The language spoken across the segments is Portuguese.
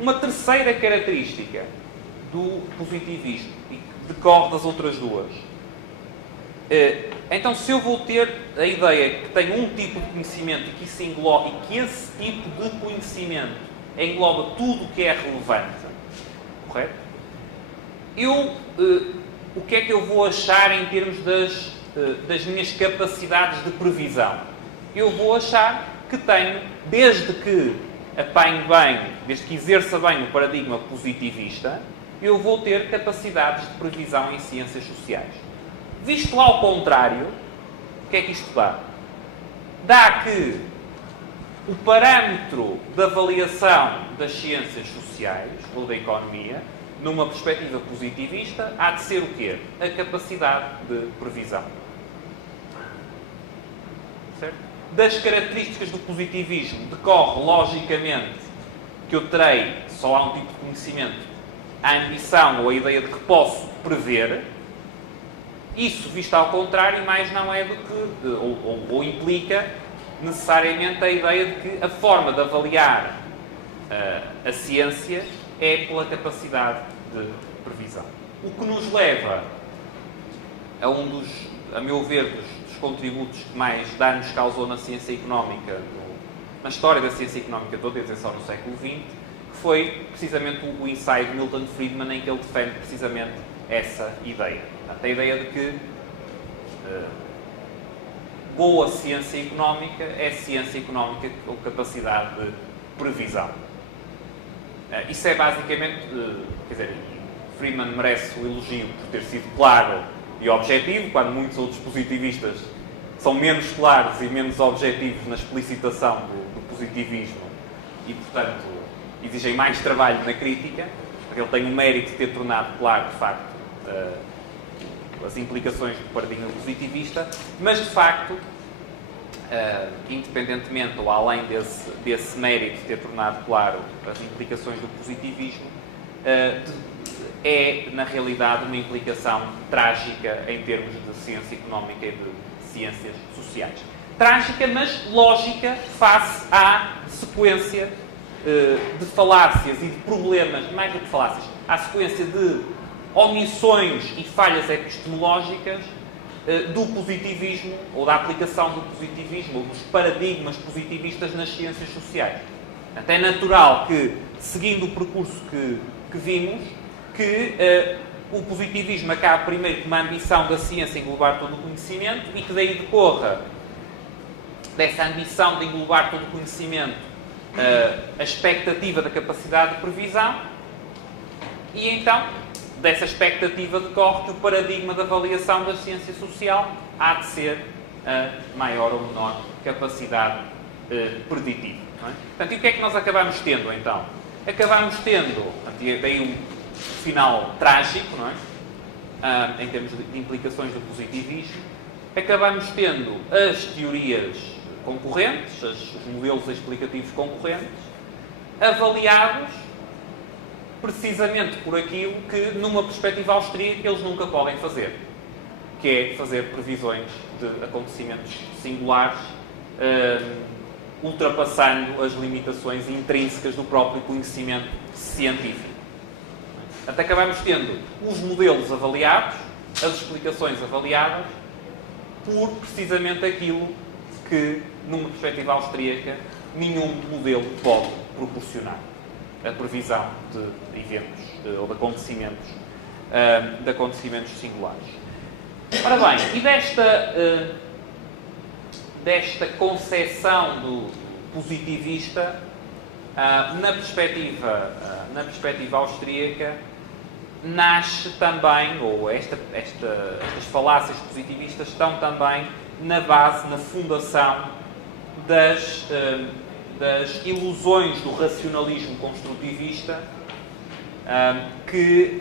Uma terceira característica do positivismo, e que decorre das outras duas. Então, se eu vou ter a ideia que tenho um tipo de conhecimento e que isso engloba, e que esse tipo de conhecimento engloba tudo o que é relevante, correto? O que é que eu vou achar em termos das minhas capacidades de previsão? Eu vou achar que tenho, desde que apanhe bem, desde que exerça bem o paradigma positivista, eu vou ter capacidades de previsão em ciências sociais. Visto ao contrário, o que é que isto dá? Dá que o parâmetro de avaliação das ciências sociais ou da economia, numa perspectiva positivista, há de ser o quê? A capacidade de previsão. Certo? Das características do positivismo decorre, logicamente, que eu terei, só há um tipo de conhecimento, a ambição ou a ideia de que posso prever. Isso, visto ao contrário, mais não é do que, ou implica necessariamente a ideia de que a forma de avaliar a ciência é pela capacidade de previsão. O que nos leva a a meu ver, dos contributos que mais danos causou na ciência económica, na história da ciência económica toda, desde só no século XX, que foi precisamente o ensaio de Milton Friedman, em que ele defende precisamente essa ideia. Portanto, a ideia de que boa ciência económica é ciência económica com capacidade de previsão. Isso é basicamente, quer dizer, Friedman merece o elogio por ter sido claro e objetivo, quando muitos outros positivistas são menos claros e menos objetivos na explicitação do positivismo e, portanto, exigem mais trabalho na crítica, porque ele tem o mérito de ter tornado claro, de facto, as implicações do paradigma positivista, mas, de facto, independentemente ou além desse mérito de ter tornado claro as implicações do positivismo, é, na realidade, uma implicação trágica em termos de ciência económica e de ciências sociais. Trágica, mas lógica face à sequência de falácias e de problemas, mais do que falácias, à sequência de omissões e falhas epistemológicas do positivismo, ou da aplicação do positivismo, ou dos paradigmas positivistas nas ciências sociais. Até é natural que, seguindo o percurso que vimos, que o positivismo acabe primeiro com uma ambição da ciência englobar todo o conhecimento e que daí decorra dessa ambição de englobar todo o conhecimento a expectativa da capacidade de previsão e então dessa expectativa decorre que o paradigma de avaliação da ciência social há de ser a maior ou menor capacidade preditiva. Não é? Portanto, e o que é que nós acabamos tendo, então? Acabamos tendo, daí um final trágico, não é? Em termos de implicações do positivismo, acabamos tendo as teorias concorrentes, os modelos explicativos concorrentes, avaliados precisamente por aquilo que, numa perspectiva austríaca, eles nunca podem fazer, que é fazer previsões de acontecimentos singulares, ultrapassando as limitações intrínsecas do próprio conhecimento científico. Até acabamos tendo os modelos avaliados, as explicações avaliadas, por precisamente aquilo que, numa perspectiva austríaca, nenhum modelo pode proporcionar. A previsão de eventos ou de acontecimentos singulares. Ora bem, e desta concepção do positivista, na perspectiva austríaca, nasce também, ou estas falácias positivistas estão também na base, na fundação das ilusões do racionalismo construtivista que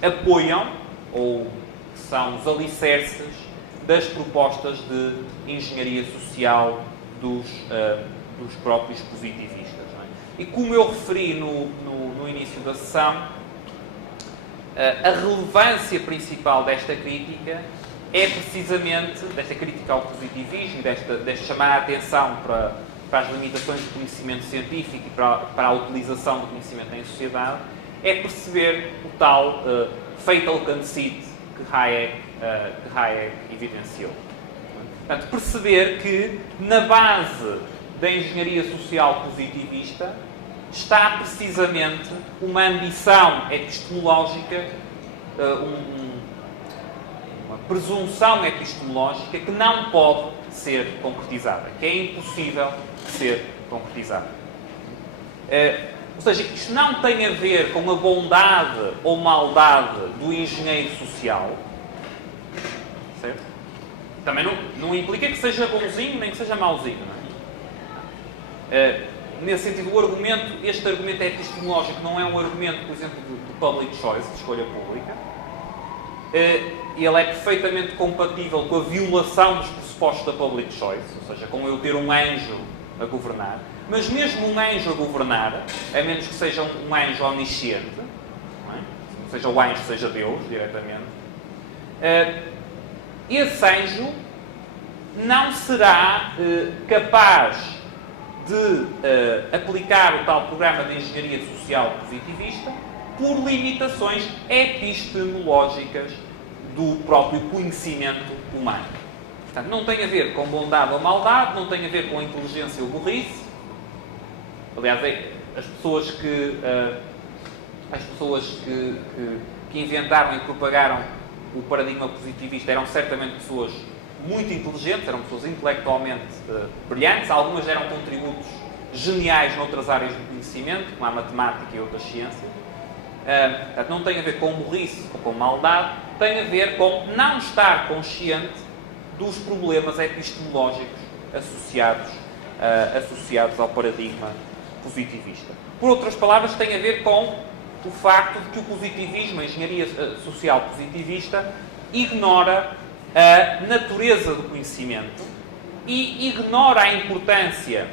apoiam, ou que são os alicerces das propostas de engenharia social dos próprios positivistas. Não é? E como eu referi no início da sessão, a relevância principal desta crítica é precisamente, desta crítica ao positivismo, desta chamar a atenção para as limitações do conhecimento científico e para a utilização do conhecimento em sociedade, é perceber o tal fatal conceit que Hayek evidenciou. Portanto, perceber que, na base da engenharia social positivista, está precisamente uma ambição epistemológica, uma presunção epistemológica que não pode ser concretizada, que é impossível ser concretizada. Ou seja, isto não tem a ver com a bondade ou maldade do engenheiro social, certo? Também não implica que seja bonzinho nem que seja mauzinho, não é? Nesse sentido, este argumento epistemológico não é um argumento, por exemplo, de public choice, de escolha pública. Ele é perfeitamente compatível com a violação dos pressupostos da public choice, ou seja, com eu ter um anjo a governar. Mas mesmo um anjo a governar, a menos que seja um anjo omnisciente, não é? Seja o anjo, seja Deus, diretamente, esse anjo não será capaz de aplicar o tal programa de engenharia social positivista por limitações epistemológicas do próprio conhecimento humano. Portanto, não tem a ver com bondade ou maldade, não tem a ver com a inteligência ou burrice. Aliás, as pessoas que inventaram e propagaram o paradigma positivista eram certamente pessoas muito inteligentes, eram pessoas intelectualmente brilhantes, algumas deram contributos geniais noutras áreas do conhecimento, como a matemática e outras ciências. Portanto, não tem a ver com burrice ou com maldade, tem a ver com não estar consciente dos problemas epistemológicos associados ao paradigma positivista. Por outras palavras, tem a ver com o facto de que o positivismo, a engenharia social positivista, ignora a natureza do conhecimento e ignora a importância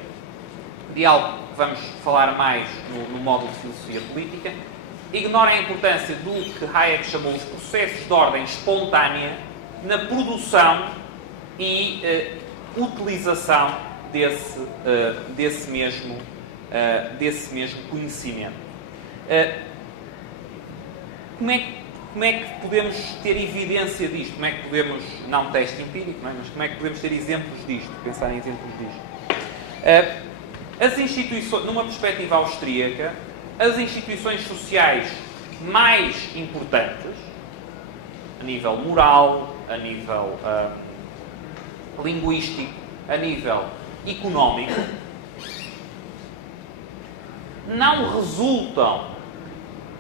de algo que vamos falar mais no módulo de filosofia política, ignora a importância do que Hayek chamou os processos de ordem espontânea na produção e utilização desse mesmo conhecimento. Como é que podemos ter evidência disto? Como é que podemos, não teste empírico, não é? Mas como é que podemos ter exemplos disto? Pensar em exemplos disto? As instituições, numa perspectiva austríaca, as instituições sociais mais importantes, a nível moral, a nível linguístico, a nível económico, não resultam,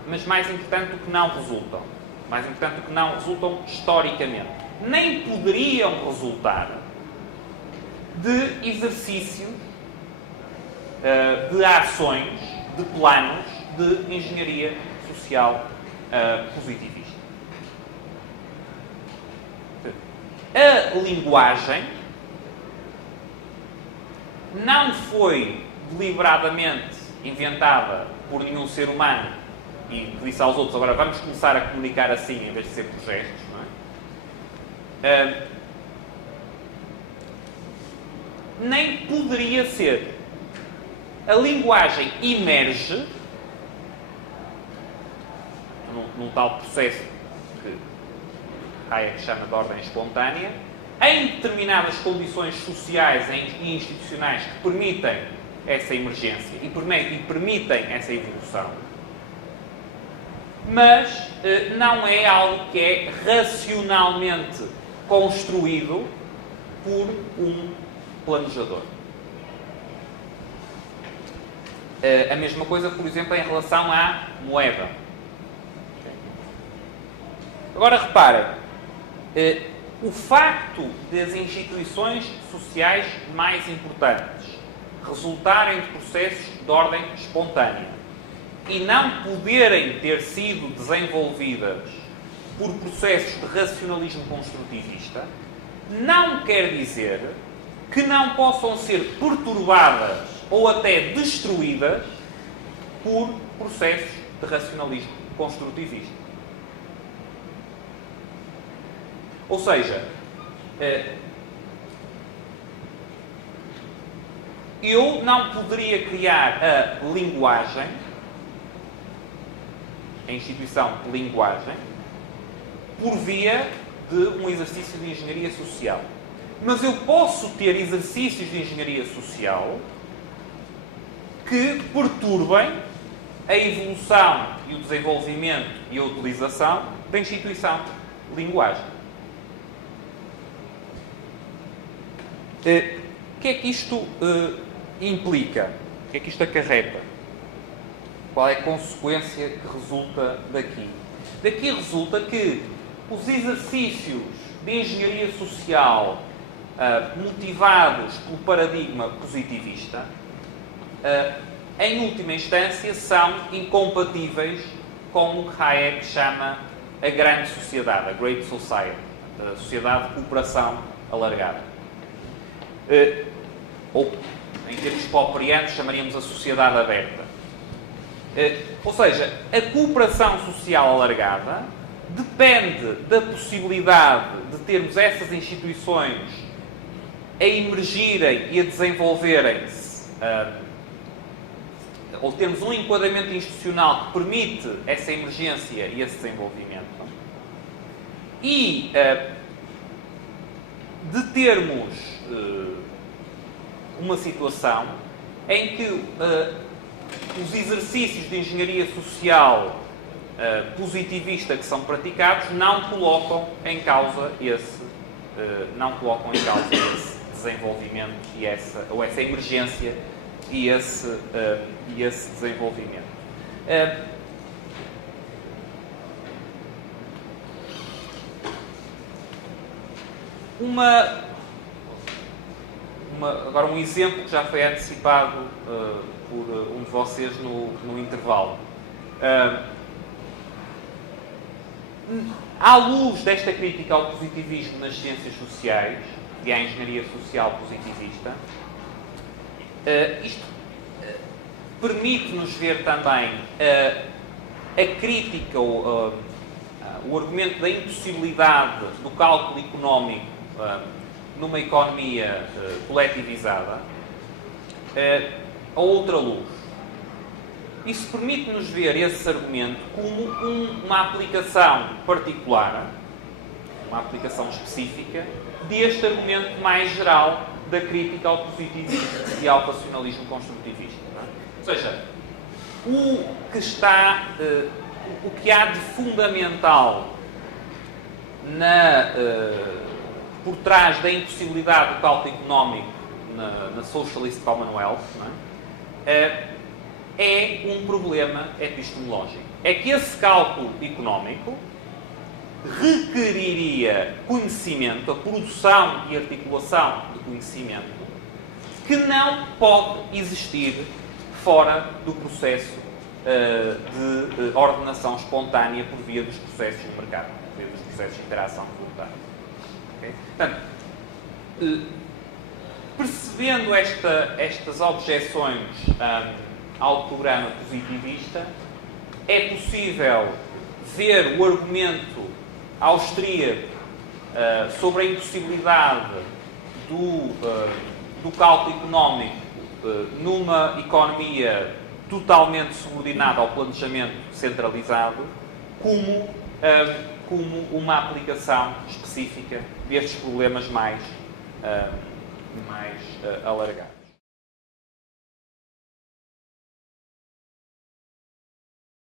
mas mais importante do que não resultam, mais importante do que não resultam historicamente, nem poderiam resultar de exercícios, de ações, de planos de engenharia social positivista. A linguagem não foi deliberadamente inventada por nenhum ser humano e que disse aos outros, agora vamos começar a comunicar assim em vez de ser por gestos, não é? Nem poderia ser. A linguagem emerge num tal processo que Hayek chama de ordem espontânea, em determinadas condições sociais e institucionais que permitem essa emergência e permitem essa evolução, mas não é algo que é racionalmente construído por um planejador. A mesma coisa, por exemplo, em relação à moeda. Agora reparem, o facto das instituições sociais mais importantes resultarem de processos de ordem espontânea e não poderem ter sido desenvolvidas por processos de racionalismo construtivista, não quer dizer que não possam ser perturbadas ou até destruídas por processos de racionalismo construtivista. Ou seja, eu não poderia criar a linguagem, a instituição de linguagem, por via de um exercício de engenharia social. Mas eu posso ter exercícios de engenharia social que perturbem a evolução e o desenvolvimento e a utilização da instituição de linguagem. O que é que isto implica? O que é que isto acarreta? Qual é a consequência que resulta daqui? Daqui resulta que os exercícios de engenharia social motivados pelo paradigma positivista, em última instância, são incompatíveis com o que Hayek chama a grande sociedade, a Great Society, a sociedade de cooperação alargada. Ou, em termos popperianos, chamaríamos a sociedade aberta. Ou seja, a cooperação social alargada depende da possibilidade de termos essas instituições a emergirem e a desenvolverem-se, ou termos um enquadramento institucional que permite essa emergência e esse desenvolvimento, e de termos uma situação em que os exercícios de engenharia social positivista que são praticados não colocam em causa esse desenvolvimento e essa emergência e esse desenvolvimento. Agora um exemplo que já foi antecipado por um de vocês no intervalo. À luz desta crítica ao positivismo nas ciências sociais e à engenharia social positivista, isto permite-nos ver também a crítica, o argumento da impossibilidade do cálculo económico numa economia coletivizada a outra luz. Isso permite-nos ver esse argumento como uma aplicação particular, uma aplicação específica, deste argumento mais geral da crítica ao positivismo e ao racionalismo construtivista. Ou seja, o que há de fundamental por trás da impossibilidade do cálculo económico na Socialist Commonwealth, é um problema epistemológico. É que esse cálculo económico requeriria conhecimento, a produção e articulação de conhecimento, que não pode existir fora do processo de ordenação espontânea por via dos processos de mercado, por via dos processos de interação voluntária. Okay? Portanto, percebendo estas objeções ao programa positivista, é possível ver o argumento austríaco sobre a impossibilidade do cálculo económico numa economia totalmente subordinada ao planejamento centralizado como uma aplicação específica destes problemas mais alargados.